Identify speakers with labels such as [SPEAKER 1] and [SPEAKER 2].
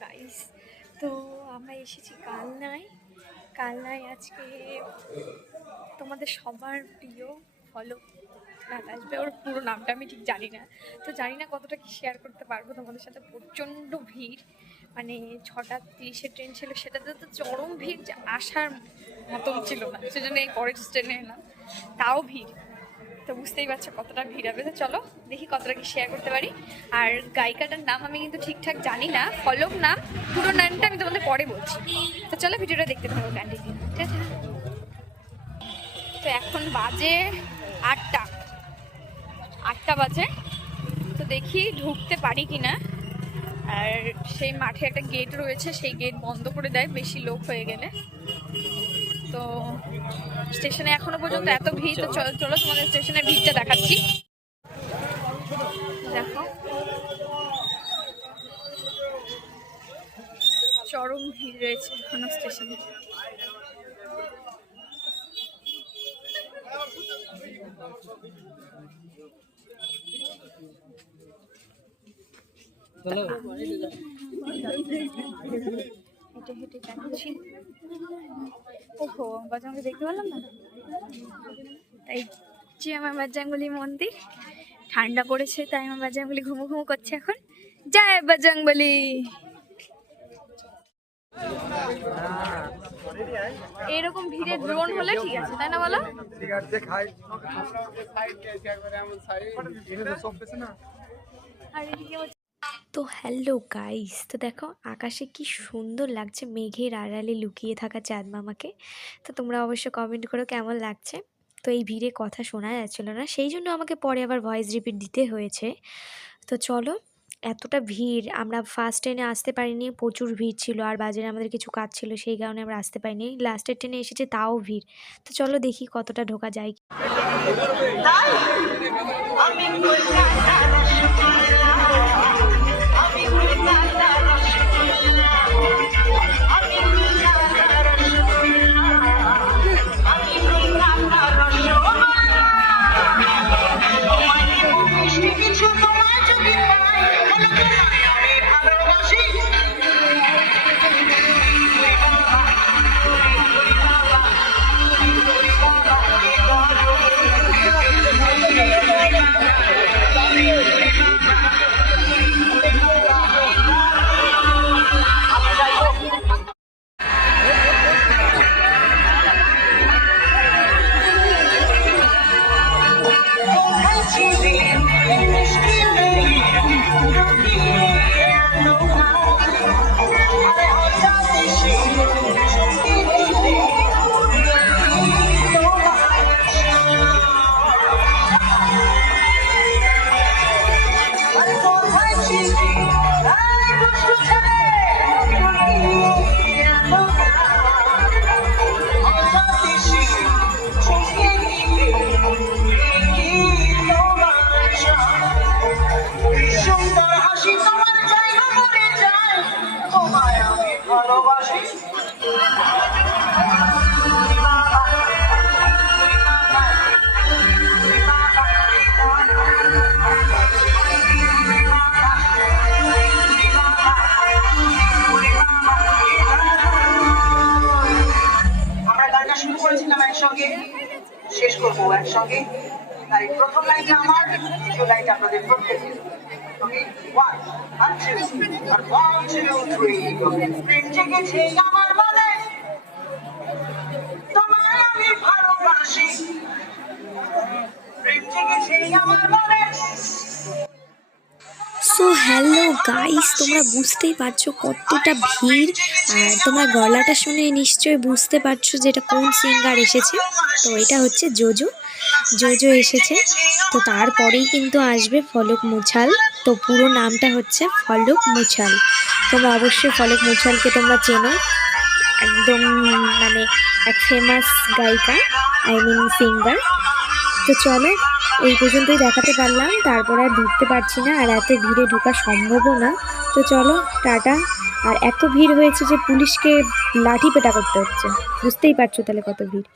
[SPEAKER 1] Guys তো আমরা এসেছি কালনায়। কালনায় আজকে তোমাদের সবার প্রিয় ফলো আসবে। ওর পুরো নামটা আমি ঠিক জানি না। তো জানি না কতটা কি শেয়ার করতে পারব তোমাদের সাথে। প্রচণ্ড ভিড়। মানে ছটা তিরিশে ট্রেন ছিল, সেটাতে তো চরম ভিড় আসার মতন ছিল না। সেজন্য এই পরের ট্রেনে এলাম। তাও ভিড়। তো বুঝতেই পারছ কতটা ভিড় হবে। তো চলো দেখি কতটা কি শেয়ার করতে পারি। আর গায়িকাটার নাম আমি কিন্তু ঠিকঠাক জানি না, ফলক নাম, পুরো নামটা আমি তোমাদের পরে বলছি। তো চলো ভিডিওটা দেখতে থাকো আছে তো এখন বাজে আটটা। আটটা বাজে। তো দেখি ঢুকতে পারি কি না আর সেই মাঠে একটা গেট রয়েছে, সেই গেট বন্ধ করে দেয়, বেশি লোক হয়ে গেলে। তো স্টেশনে এখনও পর্যন্ত এত ভিড় তো চলো তোমাদের স্টেশনের ভিড়টা দেখাচ্ছি। দেখো। চরম ভিড় রয়েছে এখনও স্টেশনে। হেঁটে হেঁটে যাচ্ছি। ওহো বাজাঙ্গলি দেখতে পেলাম না? তাই যে আমার বাজাঙ্গলি মন্দির, ঠান্ডা পড়েছে, তাই আমার বাজাঙ্গলি ঘুমু ঘুমু করছে এখন। জয় বাজাঙ্গলি এরকম ভিড়ে ড্রোন হলে ঠিক আছে, তাই না বলো? আর এদিকে
[SPEAKER 2] তো হ্যালো গাইস তো দেখো আকাশে কি সুন্দর লাগছে মেঘের আড়ালে লুকিয়ে থাকা চাঁদ মামাকে তো তোমরা অবশ্য কমেন্ট করো কেমন লাগছে তো এই ভিড়ে কথা শোনা যাচ্ছিল না সেই জন্য আমাকে পরে আবার ভয়েস রিপিট দিতে হয়েছে তো চলো এতটা ভিড় আমরা ফার্স্ট ট্রেনে আসতে পারিনি প্রচুর ভিড় ছিল আর বাজারে আমাদের কিছু কাজ ছিল সেই কারণে আমরা আসতে পারিনি লাস্টের ট্রেনে এসেছে তাও ভিড় তো চলো দেখি কতটা ঢোকা যায়
[SPEAKER 3] Thank you. সুন্দর ভালোবাসি। একসঙ্গে শেষ করব একসঙ্গে। তাই প্রথম লাইনটা আমার দ্বিতীয় লাইনটা আপনাদের প্রত্যেকের।
[SPEAKER 2] সো হ্যালো গাইস তোমরা বুঝতেই পারছ কতটা ভিড়, আর তোমরা গলাটা শুনে নিশ্চয়ই বুঝতে পারছ যে এটা কোন সিঙ্গার এসেছে। তো এটা হচ্ছে জোজো জোজো এসেছে, তো তারপরেই কিন্তু আসবে ফলক মুছাল। তো পুরো নামটা হচ্ছে ফলক মুছাল। তোমরা অবশ্যই ফলক মুছালকে তোমরা চেনো। একদম মানে এক ফেমাস গায়িকা আই মিন সিঙ্গার তো চলো, এই পর্যন্তই দেখাতে পারলাম, তারপর আর ঢুকতে পারছি না, আর এত ভিড়ে ঢোকা সম্ভবও না। তো চলো, টাটা। আর এত ভিড় হয়েছে যে পুলিশকে লাঠি পেটা করতে হচ্ছে। বুঝতেই পারছ তাহলে কত ভিড়।